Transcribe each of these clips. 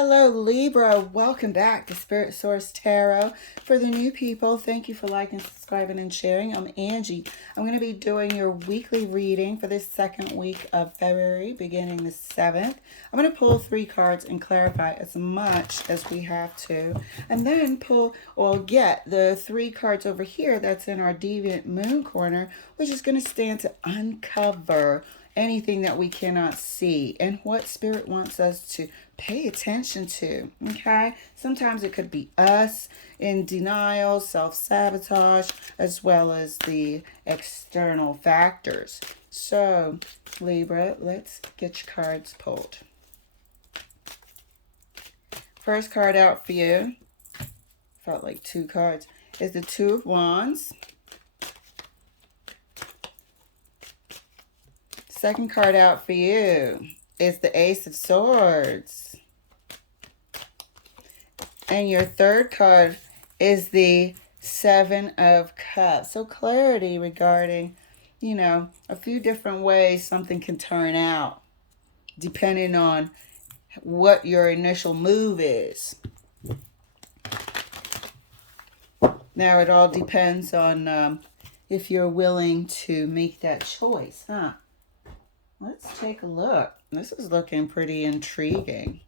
Hello, Libra. Welcome back to Spirit Source Tarot. For the new people, thank you for liking, subscribing, and sharing. I'm Angie. I'm going to be doing your weekly reading for this second week of February, beginning the 7th. I'm going to pull 3 cards and clarify as much as we have to. And then get the 3 cards over here that's in our Deviant Moon corner, which is going to stand to uncover anything that we cannot see and what Spirit wants us to pay attention to. Okay, sometimes it could be us in denial, self-sabotage, as well as the external factors. So Libra, let's get your cards pulled. First card out for you, felt like 2 cards, is the Two of Wands. Second card out for you is the Ace of Swords. And your third card is the Seven of Cups. So clarity regarding, a few different ways something can turn out, depending on what your initial move is. Now, it all depends on if you're willing to make that choice, huh? Let's take a look. This is looking pretty intriguing.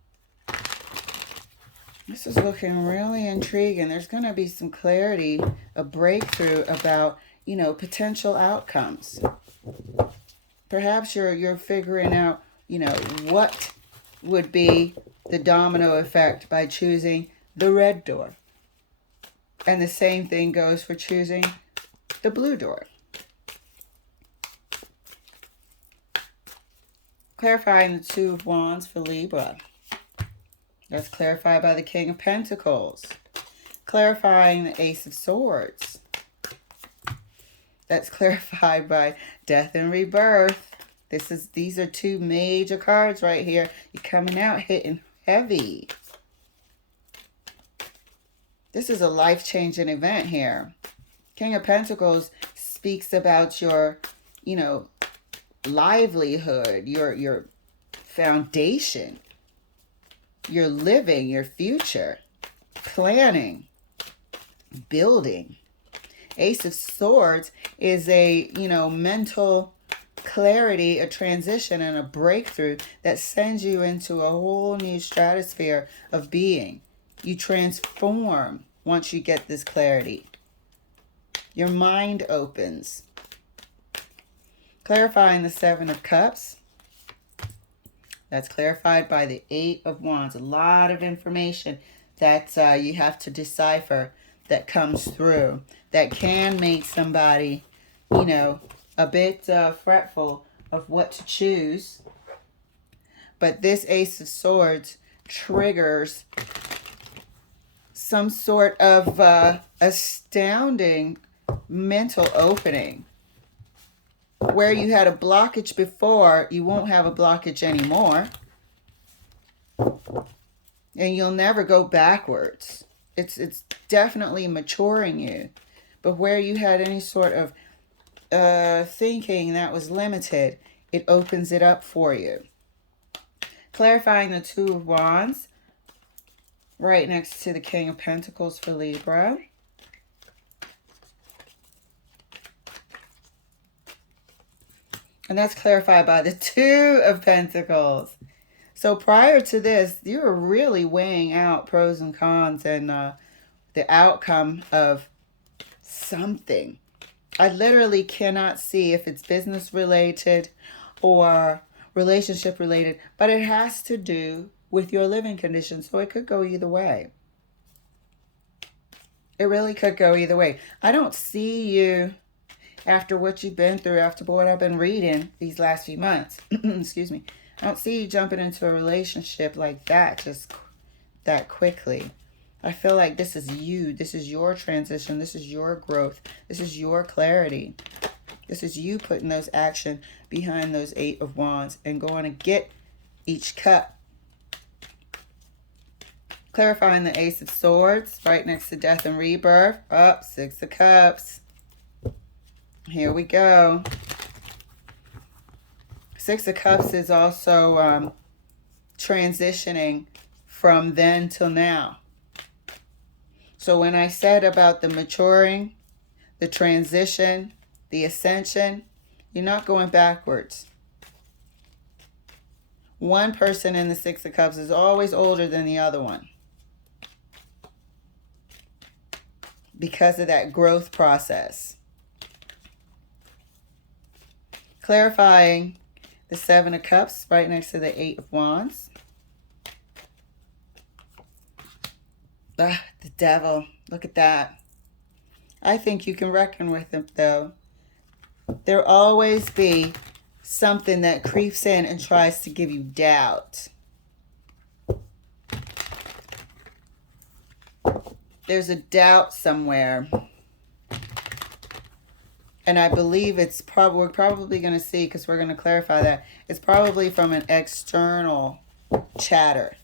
This is looking really intriguing. There's going to be some clarity, a breakthrough about, potential outcomes. Perhaps you're figuring out, what would be the domino effect by choosing the red door. And the same thing goes for choosing the blue door. Clarifying the Two of Wands for Libra. That's clarified by the King of Pentacles. Clarifying the Ace of Swords. That's clarified by Death and Rebirth. These are 2 major cards right here. You're coming out hitting heavy. This is a life-changing event here. King of Pentacles speaks about your, livelihood, your foundation, your living, your future, planning, building. Ace of Swords is a, mental clarity, a transition, and a breakthrough that sends you into a whole new stratosphere of being. You transform once you get this clarity. Your mind opens. Clarifying the Seven of Cups. That's clarified by the Eight of Wands. A lot of information that you have to decipher that comes through. That can make somebody, a bit fretful of what to choose. But this Ace of Swords triggers some sort of astounding mental opening. Where you had a blockage before, you won't have a blockage anymore. And you'll never go backwards. It's definitely maturing you. But where you had any sort of thinking that was limited, it opens it up for you. Clarifying the Two of Wands. Right next to the King of Pentacles for Libra. And that's clarified by the Two of Pentacles. So prior to this, you were really weighing out pros and cons and the outcome of something. I literally cannot see if it's business related or relationship related, but it has to do with your living conditions. So it could go either way. It really could go either way. I don't see you, after what you've been through, after what I've been reading these last few months, excuse me, I don't see you jumping into a relationship like that just that quickly. I feel like this is you. This is your transition. This is your growth. This is your clarity. This is you putting those action behind those Eight of Wands and going to get each cup. Clarifying the Ace of Swords right next to Death and Rebirth. Up, Six of Cups. Here we go. Six of Cups is also transitioning from then till now. So when I said about the maturing, the transition, the ascension, you're not going backwards. One person in the Six of Cups is always older than the other one because of that growth process. Clarifying the Seven of Cups right next to the Eight of Wands. The Devil. Look at that. I think you can reckon with him, though. There'll always be something that creeps in and tries to give you doubt. There's a doubt somewhere. And I believe it's we're probably going to see, because we're going to clarify that, it's probably from an external chatter.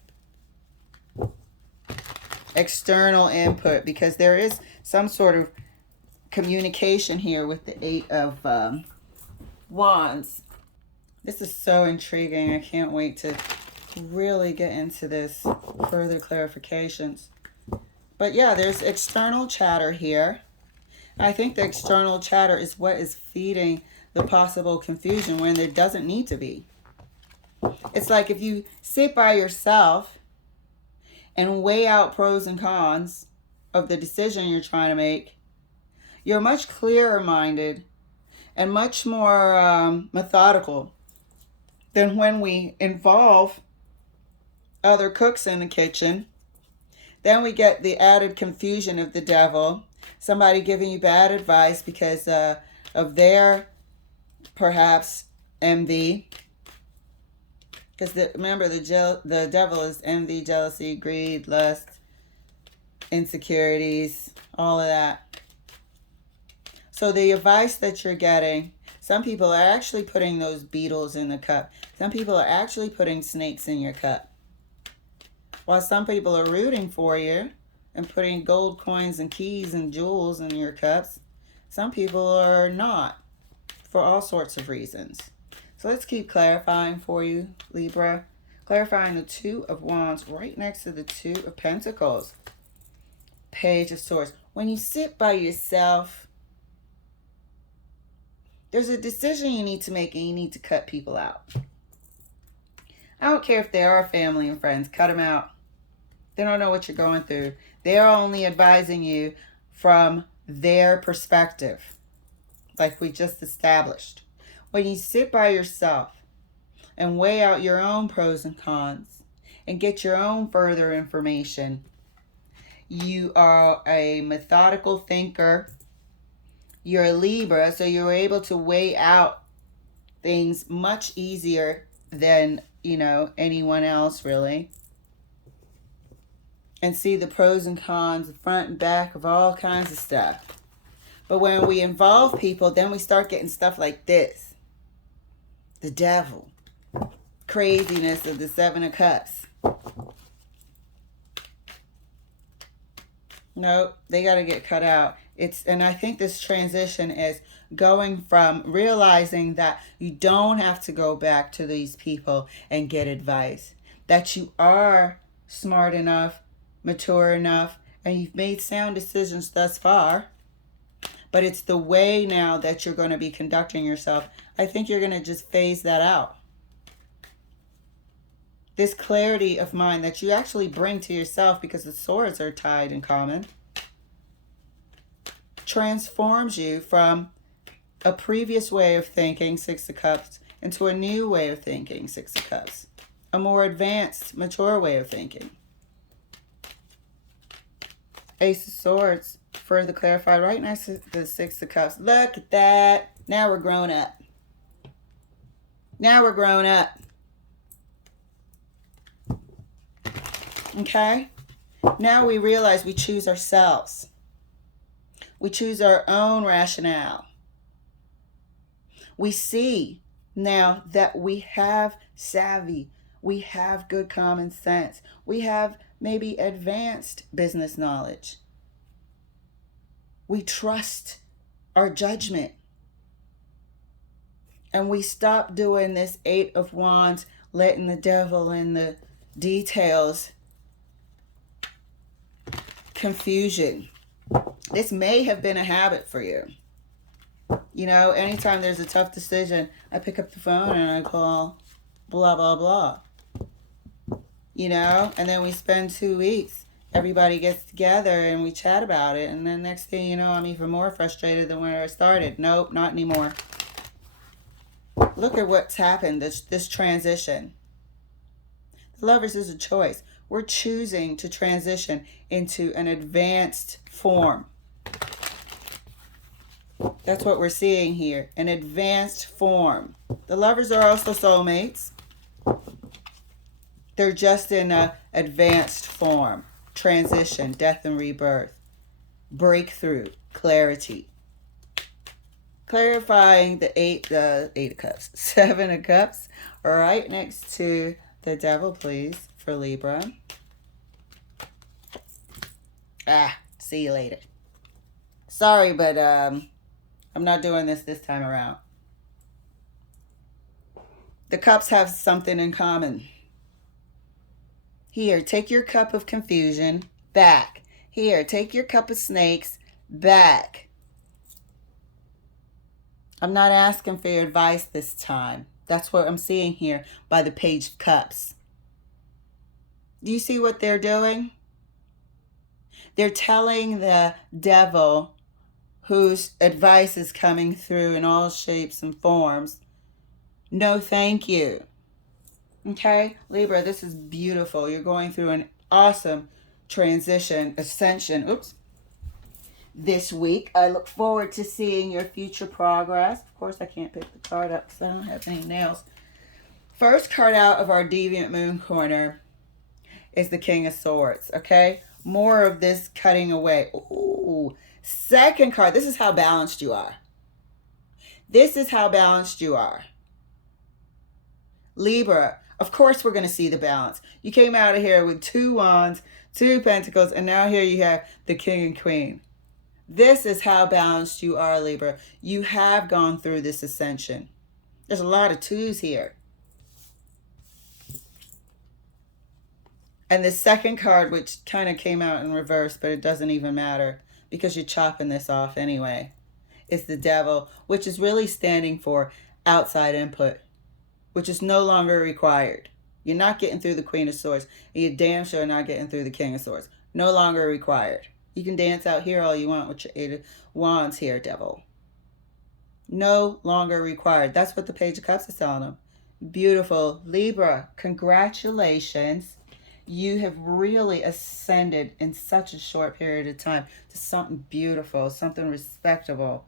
External input, because there is some sort of communication here with the Eight of Wands. This is so intriguing. I can't wait to really get into this further clarifications. But yeah, there's external chatter here. I think the external chatter is what is feeding the possible confusion when there doesn't need to be. It's like if you sit by yourself and weigh out pros and cons of the decision you're trying to make, you're much clearer minded and much more methodical than when we involve other cooks in the kitchen. Then we get the added confusion of the devil, somebody giving you bad advice because of their perhaps envy. Because remember, the devil is envy, jealousy, greed, lust, insecurities, all of that. So the advice that you're getting, some people are actually putting those beetles in the cup. Some people are actually putting snakes in your cup. While some people are rooting for you and putting gold coins and keys and jewels in your cups, some people are not, for all sorts of reasons. So let's keep clarifying for you, Libra. Clarifying the Two of Wands right next to the Two of Pentacles. Page of Swords. When you sit by yourself, there's a decision you need to make, and you need to cut people out. I don't care if they are family and friends. Cut them out. They don't know what you're going through. They're only advising you from their perspective, like we just established. When you sit by yourself and weigh out your own pros and cons and get your own further information, you are a methodical thinker. You're a Libra, so you're able to weigh out things much easier than, anyone else really. And see the pros and cons, the front and back of all kinds of stuff. But when we involve people, then we start getting stuff like this. The devil. Craziness of the Seven of Cups. Nope, they got to get cut out. And I think this transition is going from realizing that you don't have to go back to these people and get advice. That you are smart enough, mature enough, and you've made sound decisions thus far. But it's the way now that you're going to be conducting yourself. I think you're going to just phase that out. This clarity of mind that you actually bring to yourself, because the swords are tied in common, transforms you from a previous way of thinking, Six of Cups, into a new way of thinking, Six of Cups. A more advanced, mature way of thinking. Ace of Swords, further clarified right next to the Six of Cups. Look at that. Now we're grown up. Now we're grown up. Okay? Now we realize we choose ourselves. We choose our own rationale. We see now that we have savvy. We have good common sense. We have maybe advanced business knowledge. We trust our judgment. And we stop doing this Eight of Wands, letting the devil in the details confusion. This may have been a habit for you. You know, anytime there's a tough decision, I pick up the phone and I call blah, blah, blah. You know, and then we spend 2 weeks. Everybody gets together and we chat about it. And then next thing you know, I'm even more frustrated than where I started. Nope, not anymore. Look at what's happened, this transition. The Lovers is a choice. We're choosing to transition into an advanced form. That's what we're seeing here, an advanced form. The Lovers are also soulmates. They're just in an advanced form. Transition, death and rebirth, breakthrough, clarity. Clarifying the eight of cups, 7 of cups, right next to the devil, please, for Libra. See you later. Sorry, but I'm not doing this time around. The cups have something in common. Here, take your cup of confusion back. Here, take your cup of snakes back. I'm not asking for your advice this time. That's what I'm seeing here by the Page of Cups. Do you see what they're doing? They're telling the devil, whose advice is coming through in all shapes and forms, no thank you. Okay, Libra, this is beautiful. You're going through an awesome transition, ascension. This week. I look forward to seeing your future progress. Of course, I can't pick the card up because I don't have any nails. First card out of our Deviant Moon corner is the King of Swords, okay? More of this cutting away. Ooh. Second card, this is how balanced you are. This is how balanced you are. Libra, of course we're going to see the balance. You came out of here with 2 wands, 2 pentacles, and now here you have the King and Queen. This is how balanced you are, Libra. You have gone through this ascension. There's a lot of 2s here. And the second card, which kind of came out in reverse, but it doesn't even matter because you're chopping this off anyway, is the Devil, which is really standing for outside input, which is no longer required. You're not getting through the Queen of Swords, and you're damn sure not getting through the King of Swords. No longer required. You can dance out here all you want with your 8 of Wands here, Devil. No longer required. That's what the Page of Cups is telling them. Beautiful. Libra, congratulations. You have really ascended in such a short period of time to something beautiful, something respectable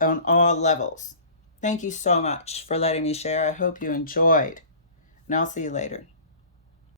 on all levels. Thank you so much for letting me share. I hope you enjoyed, and I'll see you later.